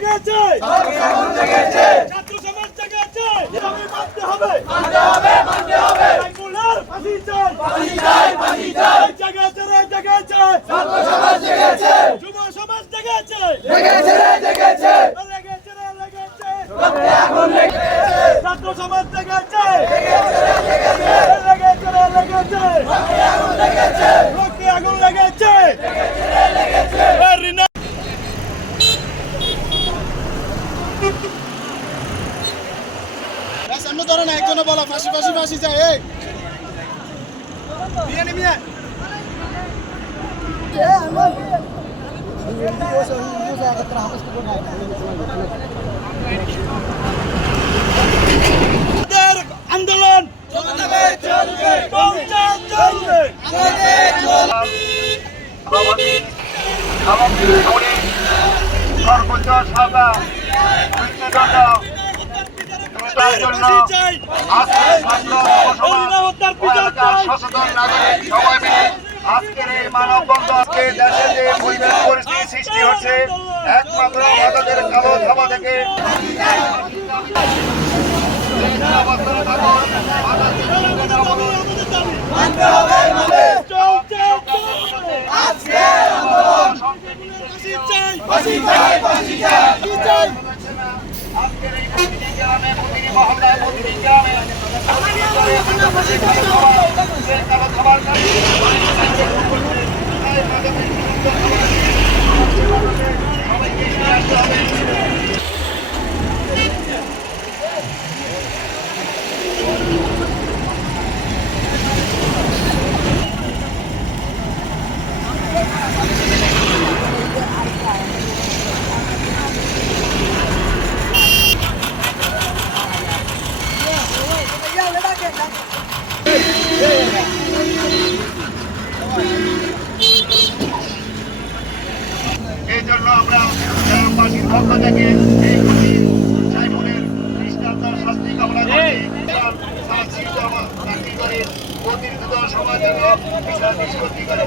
জেগেছে ছাত্র সমাজ জেগেছে দাবি মানতে হবে ট্রাইব্যুনাল ফাঁসি চাই জেগেছে রে জেগেছে ছাত্র সমাজ জেগেছে যুব সমাজ জেগেছে লেগেছে রক্তে আগুন লেগেছে ছাত্র সমাজ জেগেছে রক্তে আগুন লেগেছে সামনে ধরো না একজনে বলা ফাঁসি ফাঁসি ফাঁসি যায় এই মিয়া মিয়া আন্দোলন সর্বোচ্চ সাজা মৃত্যুদণ্ড তার জন্য সচেতন নাগরিক সবাই মিলে আজকের এই মানববন্ধনকে দেশে যে পরিবেশ পরিস্থিতি সৃষ্টি হচ্ছে একমাত্র ভারতের কালো ধাবা থেকে আজকের এই প্রতিটি গ্রামে প্রতিটি মহল্লায় প্রতিটি গ্রামে কালো খাবার সবাইকে এগিয়ে আসতে হবে। এই জন্য আমরা গ্রামবাসীর পক্ষ থেকে এই সাইফুলের দৃষ্টান্তর শাস্তি কামনা করছি চাকরি করে প্রতিনিধিত্ব সমাজের বিচার নিষ্পত্তি করে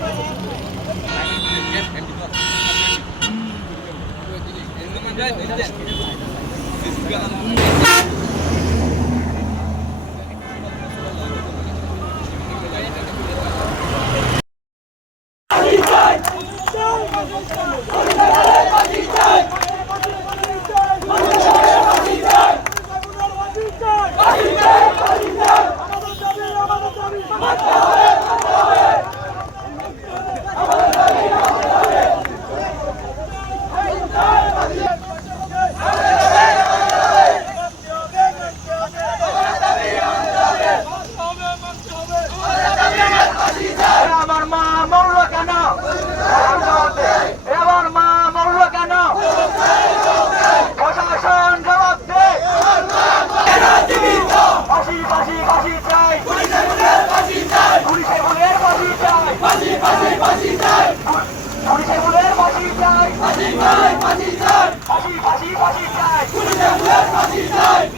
ফাঁসি চাই